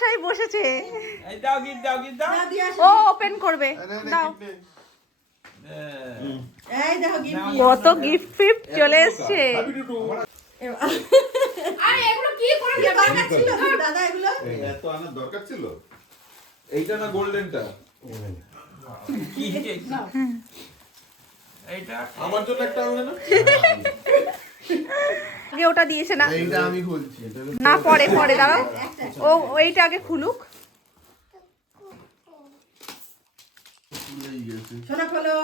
আশায় বসেছে। এই দাও গিফট দাও গিফট দাও। ও ওপেন করবে, দাও। এই দেখো গিফট। কত গিফট ফিফট চলে এসছে। আরে এগুলো কি করে দরকার ছিল দাদা? এগুলো এত আনার দরকার ছিল? এইটা না গোল্ডেনটা? কি এইটা আমার জন্য একটা আনলে না? আগে ওটা দিয়েছে না, এইটা আমি খুলছি। না পরে পরে দাঁড়াও, ও এইটা আগে খুলুক। শোনা খোলো।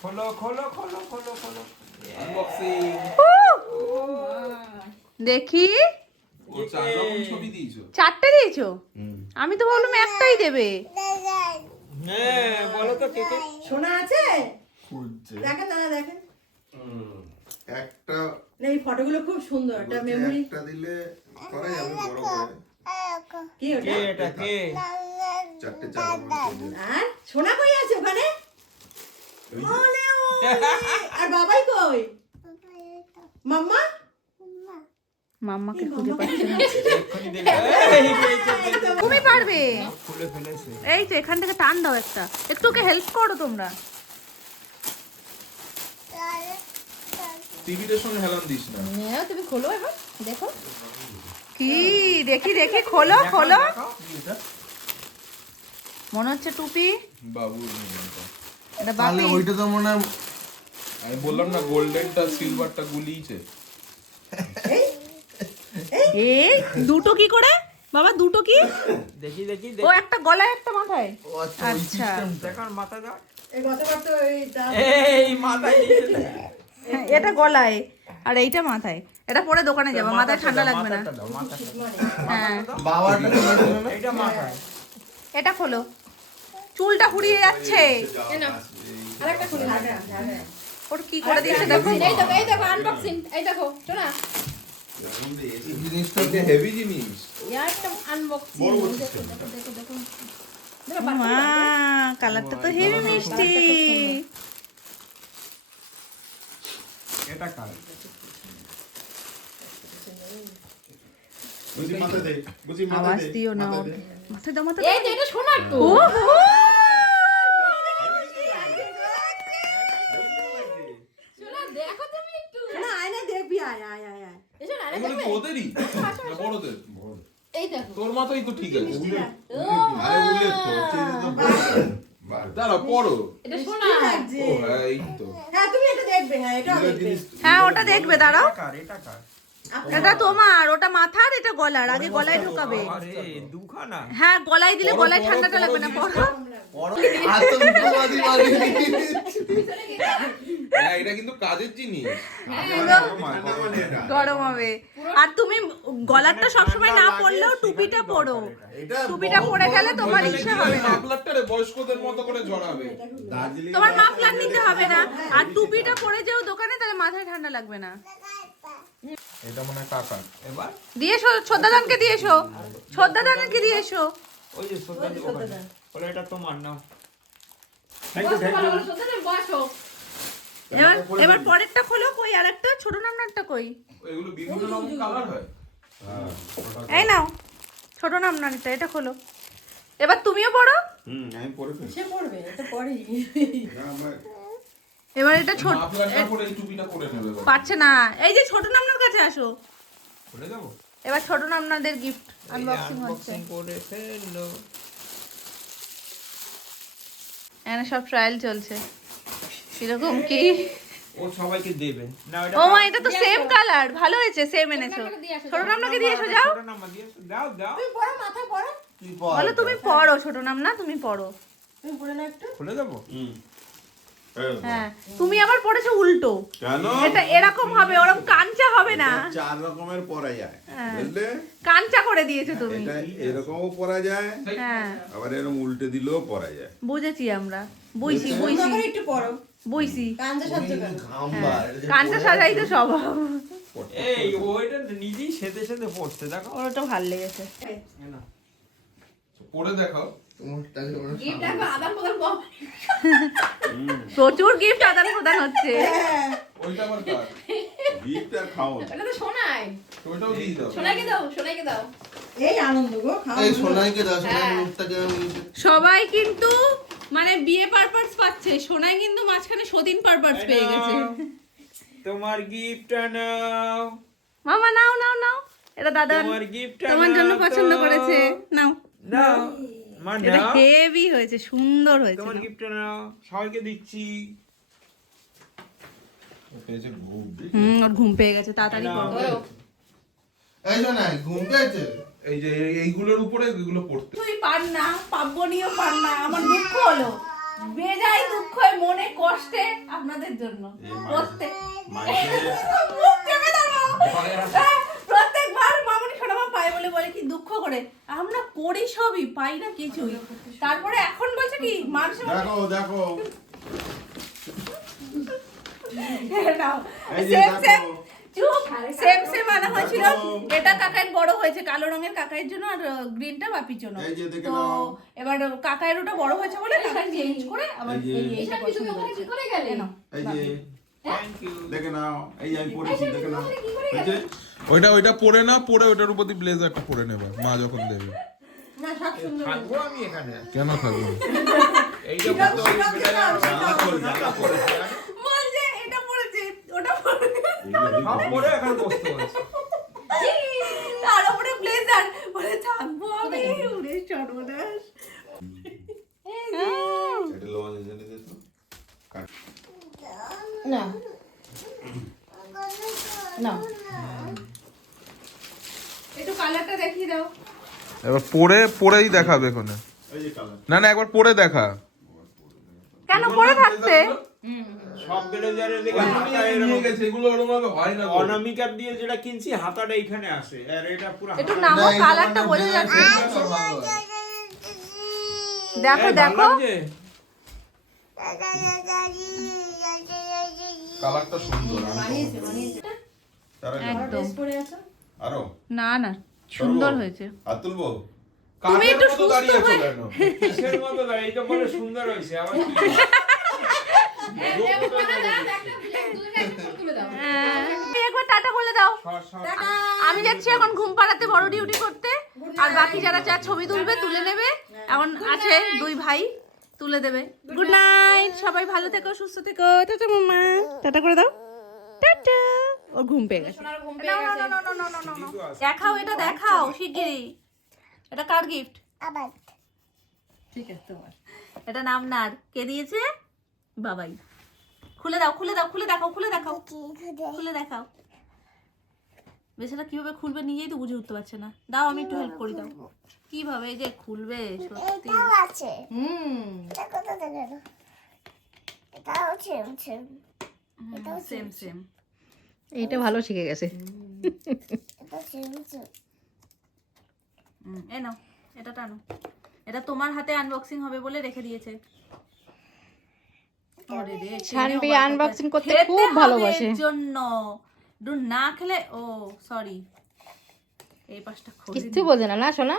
খোলো খোলো খোলো খোলো খোলো। আনবক্সিং। দেখি, ও চার রকম ছবি দিয়েছো। 4টে দিয়েছো? আমি তো ভাবলাম একটাই দেবে। হ্যাঁ বলো তো কে কে শোনা আছে? খুঁজছে। দেখেন দাদা দেখেন। একটা এই ফটোগুলো খুব সুন্দর। একটা মেমোরি। একটা দিলে পরে আমি বড় করে কি কে ওটা? এটা কে? চারটে চার রকম ছবি। আর সোনা কই আছে ওখানে? ওলে ওলে। আর বাবাই কই? মাম্মা? মাম্মাকে খুঁজে পাচ্ছি না। এক্ষুনি দেখবে। এই পেয়েছে, পেয়েছে। তুমি পারবে। খুলে ফেলেছে। এই তো এখান থেকে টান দাও একটা, একটু ওকে হেল্প করো তোমরা। টিভিটার সঙ্গে হেলান দিস না। হ্যাঁ তুমি খোলো এবার দেখো। কি দেখি দেখি, খোলো খোলো। দেখো, এটা মনে হচ্ছে টুপি। বাবু এটা বাপি। ওইটা তো মনে হয় আমি বললাম না গোল্ডেনটা সিলভারটা গুলিয়েছে। এই দুটো কি করে বাবা, দুটো কি? দেখি দেখি ও একটা গলায় একটা মাথায়। আচ্ছা দেখো মাথা দাও। এই গতবার তো এই এই মাথায় দিয়েছে। হ্যাঁ, এটা গলায় আর এইটা মাথায়। এটা পরে দোকানে যাবো, মাথায় ঠান্ডা লাগবে না। মাথাটা দাও, মাথাটা দাও। হ্যাঁ বাবাটা এইটা মাথায়। এটা খোলো, চুলটা ফুরিয়ে যাচ্ছে। আরেকটা খুলে ওর কি করে দিয়েছে দেখো। এই দেখো আনবক্সিং। এই দেখো শোনা। জিনিসটা যে হেভি জিনিস। একটা আনবক্সিং। বড় দেখো দেখো দেখো দেখো। মা কালারটা তো হেভি মিষ্টি। এটা কার? বুঝি মাথা দে, বুঝি মাথা আওয়াজ দে। দিও না মাথা ওর। দে। মাথায় দাও, মাথায় এই যে এটা সোনার তো। ও সোনা দেখো তুমি একটু। সোনা আয়না দেখবি, আয় আয় আয় আয়। এসো না আয়না এগুলো দেখবে। কি ওদেরই? না বড়দের? এই দেখো। তোর মাথাই তো ঠিক আছে। ও আরে উল্লেখ তো, চেয়ে তো দাঁড়া পড়ো। এটা সোনা। ও হ্যাঁ এই তো। হ্যাঁ তুমি এটা দেখবে, হ্যাঁ এটা এগুলো দেখবে। জিনিস হ্যাঁ ওটা দেখবে, দাঁড়াও। এটা কার? এটা কার? এটা তোমার, ওটা মাথার, এটা গলার। আগে গলায় ঢোকাবে। আরে দুখানা। হ্যাঁ গলায় দিলে গলায় ঠান্ডাটা লাগবে না। পড়ো। আতঙ্কবাদী বাড়ি। হ্যাঁ এটা কিন্তু কাজের জিনিস। গরম হবে। আর তুমি গলারটা সবসময় না পরলেও টুপিটা পরো। টুপিটা পরে গেলে তোমার ইচ্ছে হবে না। মাফলারটারে বয়স্কদের মতো করে জড়াবে। তোমার মাফলার নিতে হবে না। আর টুপিটা পরে যেও দোকানে, তাহলে মাথায় ঠান্ডা লাগবে না। এটা মনে হয় কাকা। এবার দিয়ে এসো, শ্রদ্ধাদানকে দিয়ে এসো, শ্রদ্ধাদানকে দিয়ে এসো। ওই যে সোজা ওখানে। বলে এটা তোমার নাও। বসো। এবার এবার পরেরটা খোলো। কই আরেকটা ছোট নামনারটা কই? এগুলো বিভিন্ন রকম কালার হয়। এই নাও ছোট নামনারটা, এটা খোলো। এবার তুমিও পড়ো। আমি পরে ফেলছি। সে পড়বে, এটা পড়েই। এবার এটা ছোট মাফলারটা পরে এই টুপিটা পরে নেবে। পারছে না। এই যে ছোট নামনার কাছে আসো। খুলে দেবো। এবার ছোট নামনাদের গিফট আনবক্সিং হচ্ছে। আনবক্সিং করে ফেললো। এখানে সব ট্রায়াল চলছে। কিরকম কি? ও সবাইকে দেবে না। ও মা, এটা তো সেম কালার। ভালো হয়েছে, সেম এনেছো। ছোট নামনাকে দিয়ে এসো, যাও। ছোট নাম্বার দিয়ে এসো। দাও দাও। তুমি পড়ো, মাথায় পড়ো। বলো তুমি পড়ো, ছোট নামনা তুমি পড়ো। তুমি পড়ে না একটু। খুলে দেবো। হ্যাঁ তুমি আবার পড়েছো উল্টো। কেন? এটা এরকম হবে, ওরকম কাঞ্চা হবে না। চার রকমের পরা যায়। হ্যাঁ। বুঝলে? কাঞ্চা করে দিয়েছো তুমি। এটা এরকমও পরা যায়, হ্যাঁ আবার এরকম উল্টে দিলেও পরা যায়। বুঝেছি আমরা। বুঝছি সুন্দর বুঝছি করে একটু পড়ো। বুঝছি। কাঞ্জা সাহায্য করো। কাঞ্চা সাজাই তো স্বভাব। এই ওইটা নিজেই সেদে সেদে পড়ছে দেখো। ওটা ভাল লেগেছে। এই নাও। পরে দেখাও। গিফট দেখো আদান প্রদান কম। প্রচুর গিফট আদান প্রদান হচ্ছে। ওইটা আবার কার? গিফট আর খাও। এটা তো সোনাই। ওইটাও দিয়ে দাও। সোনাইকে দাও, সোনাইকে দাও। এই আনন্দ গো খাওয়া এই সোনাইকে দাও, সোনাই মুখটাকে সবাই কিন্তু মানে বিয়ে পারপাস পাচ্ছে, সোনাই কিন্তু মাঝখানে সতীন পারপাস পেয়ে গেছে। তোমার গিফটটা নাও, মামা নাও নাও নাও, এটা দাদা তোমার গিফটটা তোমার জন্য পছন্দ করেছে, নাও। নাও মা এটা নাও, হেভি হয়েছে, সুন্দর হয়েছে। তোমার গিফটটা নাও, সবাইকে দিচ্ছি। পেয়েছে ঘুম। ওর ঘুম পেয়ে গেছে, তাড়াতাড়ি করো। এই সোনাই ঘুম পেয়েছে। এই যে এইগুলোর উপরে এগুলো পড়তে তুই পার না, পাবনিও পার না, আমার দুঃখ হলো, বেজায় দুঃখ, মনে কষ্টে আপনাদের জন্য। প্রত্যেকবার মামনি সোনামা পায় বলে বলে কি দুঃখ করে, আমরা করি সবই, পাই না কিছুই। তারপরে এখন বলছে কি মানুষ দেখো দেখো সেম সেম আনা হয়েছিল। এটা কাকাইয়ের বড় হয়েছে, কালো রঙের কাকাইয়ের জন্য, আর গ্রিনটা বাপির জন্য। এই যে দেখে তো নাও। এবার কাকাইয়ের ওটা বড় হয়েছে বলে কাকাই চেঞ্জ করে আবার এই যে। এইটা পছন্দ করেছে। নাও, এই যে থ্যাংক ইউ। দেখে নাও, এই যে আমি পড়েছি দেখে নাও। এই যে ওইটা পরে না, পরে ওইটার উপর দিয়ে ব্লেজারটা পরে নেবা মা যখন দেবে। না সব সুন্দর থাকবো আমি এখানে। কেন থাকবে? এইটা তো জানলা খোল, জানলা খোল। বলছে এটা পড়েছে, ওটা পড়েছে, সব পরে এখন বসতে হয়েছে। তার উপরে ব্লেজার, বলে থাকবো আমি, উড়ে সর্বনাশ। এটা লঞ্চ এজেন্টে দে তো। না না একটু কালারটা দেখিয়ে দাও। এবার পরেই দেখাবে এখানে। এই যে কালার। না একবার পরে দেখা। কেন পরে থাকতে? সব ব্লেজারের দিকে হাতা নিয়ে গেছে, এগুলো ওরকম ভাবে হয় না। অনামিকার দিয়ে যেটা কিনছি হাতাটা এখানে আসে, আর এটা পুরো একটু হাতা- নামো, কালারটা বোঝা যাচ্ছে। দেখো এই, ভালো দেখো, লাগছে? কালারটা সুন্দর। তারা একদম আরো না না সুন্দর হয়েছে। হাত তুলবো। তুমি একটু কাকের মতো সুস্থ দাঁড়িয়ে হয়ে- আছো কেন? কিসের মতো দাঁড়িয়ে? এই তো বলে সুন্দর হয়েছে, আবার কি? তুমি একবার টাটা বলে দাও। সর, সর। আমি যাচ্ছি এখন ঘুম পাড়াতে, বড় ডিউটি করতে, আর বাকি যারা যা ছবি তুলবে তুলে নেবে। এখন আছে দুই ভাই, তুলে দেবে। গুড নাইট, সবাই ভালো থেকো, সুস্থ থেকো। টাটা মামা, টাটা করে দাও, টাটা। ওর ঘুম পেয়ে গেছে। নাও, নাও, নাও, নাও, নাও, নাও, নাও, নাও। দেখাও, এটা দেখাও শিগগিরই। এটা কার গিফট? ঠিক আছে তোমার। এটা নামনার। কে দিয়েছে? বাবাই। খুলে দাও, খুলে দাও, খুলে দেখাও, খুলে দেখাও, খুলে দেখাও। বেচারা কিভাবে খুলবে নিজেই তো বুঝে উঠতে পারছে না। দাও, আমি একটু হেল্প করি, দাও। কিভাবে এই যে খুলবে সত্যি। Same same. এইটা ভালো শিখে গেছে। এ নাও, এটা টানো। এটা তোমার হাতে আনবক্সিং হবে বলে রেখে দিয়েছে। ওরে রে, শানবি খেলেও unboxing করতে খেতে খুব হবে ভালোবাসে। এর জন্য না খেলে, ও সরি, এই পাশটা খুলে কিচ্ছু বোঝে না, না সোনা?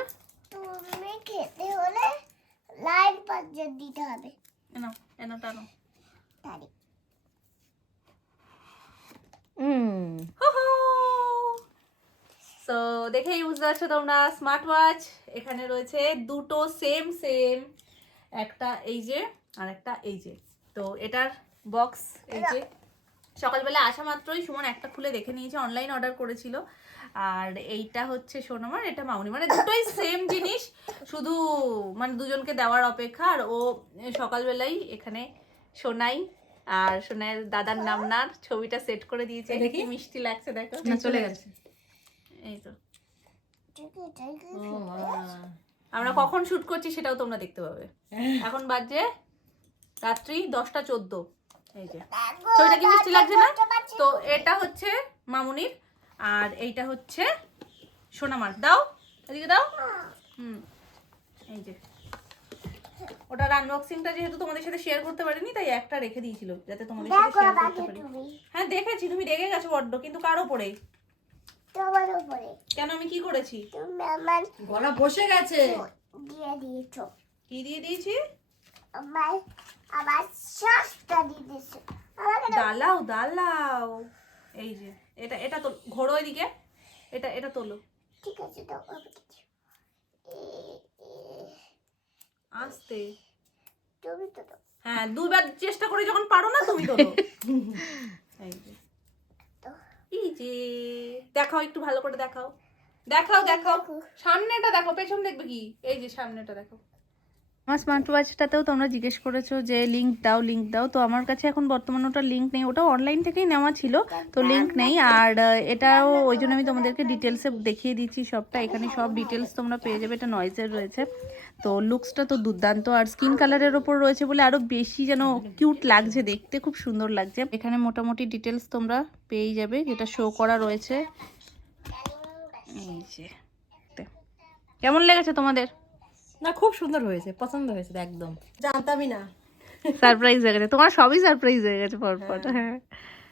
তুমি খেতে হলে লাইট বাজিয়ে দিতে হবে। এনাও, এনাও টানো। তারি সো দেখেই বুঝতে পারছো তোমরা, স্মার্ট ওয়াচ এখানে রয়েছে দুটো সেম সেম, একটা এই যে আর একটা এই যে। তো এটার বক্স এই যে, সকালবেলা আসা মাত্রই সুমন একটা খুলে দেখে নিয়েছে, অনলাইন অর্ডার করেছিল। আর এইটা হচ্ছে সোনামার, এটা মাউনি, মানে দুটোই সেম জিনিস, শুধু মানে দুজনকে দেওয়ার অপেক্ষা। আর ও সকালবেলাই এখানে সোনাই আর সোনাইয়ের দাদার নামনার ছবিটা সেট করে দিয়েছে। কি মিষ্টি লাগছে দেখো। না চলে গেছে। এই তো ঠিক আমরা কখন শুট করছি সেটাও তোমরা দেখতে পাবে। এখন বাজে রাত্রি 10:14। এই যে ছবিটা কি মিষ্টি লাগছে না? তো এটা হচ্ছে মামুনির, আর এইটা হচ্ছে সোনামার। দাও, এদিকে দাও। এই যে ওটার আনবক্সিংটা যেহেতু তোমাদের সাথে শেয়ার করতে পারিনি, তাই একটা রেখে দিয়েছিল যাতে তোমাদের সাথে শেয়ার করতে পারি। হ্যাঁ দেখেছি, তুমি রেগে গেছো বড্ড, কিন্তু কার উপরে? তোমার উপরে কেন, আমি কি করেছি? তুমি আমার গলা বসে গেছে। দিয়ে দিয়েছো। কি দিয়ে দিয়েছি? আমার শ্বাসটা দিয়ে দিয়েছো। আমাকে দালাও দালাও। এই যে এটা এটা তো ঘোরো এদিকে, এটা এটা তোলো। ঠিক আছে, দাও আমাকে। আস্তে। তুমি তো দাও। হ্যাঁ, দুইবার চেষ্টা করে যখন পারো না তুমি তোলো। এই যে। এই যে দেখাও, একটু ভালো করে দেখাও, দেখাও দেখাও, সামনেটা দেখো, পেছন দেখবে কি? এই যে সামনেটা দেখো। আমার স্মার্ট ওয়াচটাতেও তোমরা জিজ্ঞেস করেছো যে লিংক দাও, তো আমার কাছে এখন বর্তমানে ওটা লিংক নেই, ওটা অনলাইন থেকেই নেওয়া ছিল, তো লিংক নেই। আর এটাও ওই জন্য আমি তোমাদেরকে ডিটেলসে দেখিয়ে দিচ্ছি সবটা। এখানে সব ডিটেলস তোমরা পেয়ে যাবে। এটা নয়েজের রয়েছে, তো লুকসটা তো দুর্দান্ত, আর স্কিন কালারের ওপর রয়েছে বলে আরো বেশি যেন কিউট লাগছে দেখতে, খুব সুন্দর লাগছে। এখানে মোটামুটি ডিটেলস তোমরা পেয়ে যাবে, যেটা শো করা রয়েছে। এই যে কেমন লেগেছে তোমাদের? না, খুব সুন্দর হয়েছে, পছন্দ হয়েছে একদম, জানতামই না। সারপ্রাইজ হয়ে গেছে তোমার, সবই সারপ্রাইজ হয়ে গেছে পরপর। হ্যাঁ,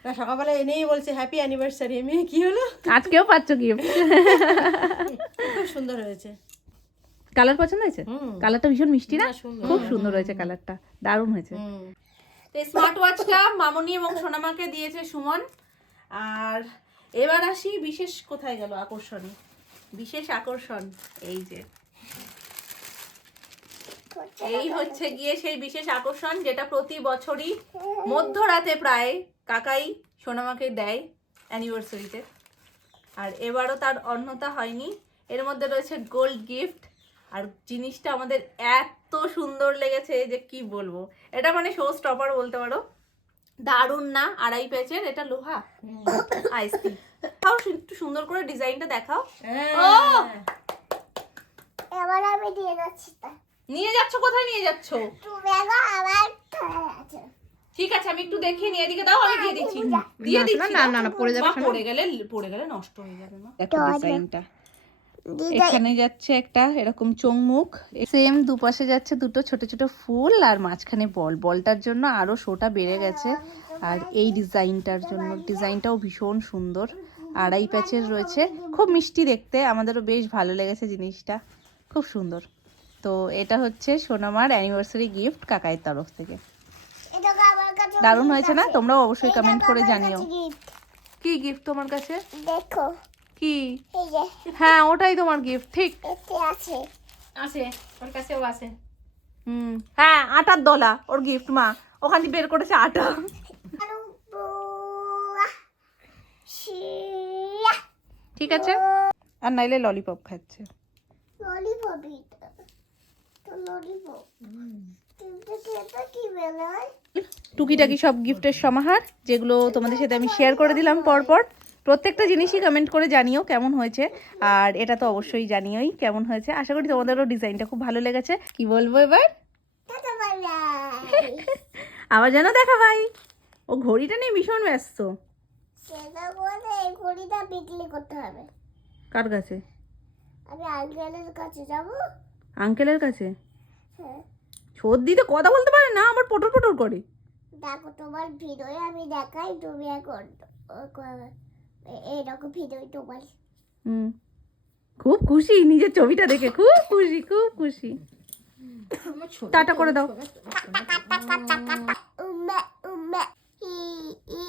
না, সকালবেলা এনেই বলছে হ্যাপি অ্যানিভার্সারি, আমি কি হলো? আজকেও পাচ্ছ গিফট। খুব সুন্দর হয়েছে। কালার পছন্দ হয়েছে? কালারটা ভীষণ মিষ্টি না? না, সুন্দর। খুব সুন্দর হয়েছে কালারটা, দারুণ হয়েছে। তো স্মার্ট ওয়াচটা মামনি এবং সোনামাকে দিয়েছে সুমন। আর এবার আসি বিশেষ, কোথায় গেল আকর্ষণী, বিশেষ আকর্ষণ। এই যে এই হচ্ছে গিয়ে সেই বিশেষ আকর্ষণ, যেটা প্রতি বছরই মধ্যরাতে প্রায় কাকাই সোনামাকে দেয় অ্যানিভার্সারিতে। আর এবারও তার অন্যতা হয়নি। এর মধ্যে রয়েছে গোল্ড গিফট, আর জিনিসটা আমাদের এত সুন্দর লেগেছে যে কি বলবো। এটা মানে শো স্টপার বলতে পারো, দারুণ না? 2.5 প্যাচের, এটা লোহা আইসি। তাও একটু সুন্দর করে ডিজাইনটা দেখাও। ও এবার আমি দিয়ে যাচ্ছি তা। নিয়ে যাচ্ছ, কোথায় নিয়ে যাচ্ছ? তুমি এখন আমার ঘরে আছে। ঠিক আছে, আমি একটু দেখিয়ে নিয়ে এদিকে দাও, আমি দিয়ে দিচ্ছি, দিয়ে দিচ্ছি। না পড়ে যাবে, পড়ে গেলে নষ্ট হয়ে যাবে। মা দেখো ডিজাইনটা, এখানে যাচ্ছে একটা এরকম চোঙমুখ, সেম দুপাশে যাচ্ছে দুটো ছোট ছোট ফুল, আর মাঝখানে বলটার জন্য আরো শোটা বেড়ে গেছে। আর এই ডিজাইনটার জন্য, ডিজাইনটাও ভীষণ সুন্দর, 2.5 প্যাচের রয়েছে, খুব মিষ্টি দেখতে, আমাদেরও বেশ ভালো লেগেছে জিনিসটা, খুব সুন্দর। তো এটা হচ্ছে সোনামার অ্যানিভার্সারি গিফট কাকাইয়ের তরফ থেকে। এটা আমার কাছে দারুণ হয়েছে না? তোমরাও অবশ্যই এটা কমেন্ট করে আমার জানিও। কাছে gift। কি গিফট তোমার কাছে? দেখো কি? এই যে হ্যাঁ, ওটাই তোমার গিফট, ঠিক এতে আছে। আছে, ওর কাছেও আছে। হ্যাঁ, আটার দলা ওর গিফট। মা ওখান থেকে বের করেছে আটা। আলু বুয়া শিয়া ঠিক আছে, আর নাইলে ললিপপ খাচ্ছে। ললিপপ তো ললিপপ কিন্তু এটা কি বেলায় টুকিটাকি সব গিফটের সমাহার, যেগুলো তোমাদের সাথে আমি শেয়ার করে দিলাম পরপর। প্রত্যেকটা জিনিসই কমেন্ট করে জানিও কেমন হয়েছে, আর এটা তো অবশ্যই জানিওই কেমন হয়েছে। আশা করি তোমাদেরও ডিজাইনটা খুব ভালো লেগেছে। কি বলবো এবার? Tata bye bye. আবার যেন দেখা ভাই, ও ঘড়িটা নিয়ে ভীষণ ব্যস্ত। সেটা বলে এই ঘড়িটা বিক্রি করতে হবে। কার কাছে? আমি আঙ্কেলের কাছে যাব। আঙ্কেলের কাছে? হ্যাঁ, সর্দি তো কথা বলতে পারে না, আবার পটর পটর করে। দেখো তোমার ভিডিও আমি দেখাই, তুমি এখন এইরকম ভিডিও তোমার। খুব খুশি নিজের ছবিটা দেখে, খুব খুশি, খুব খুশি। টাটা করে দাও। উম্মা উম্মা ই ই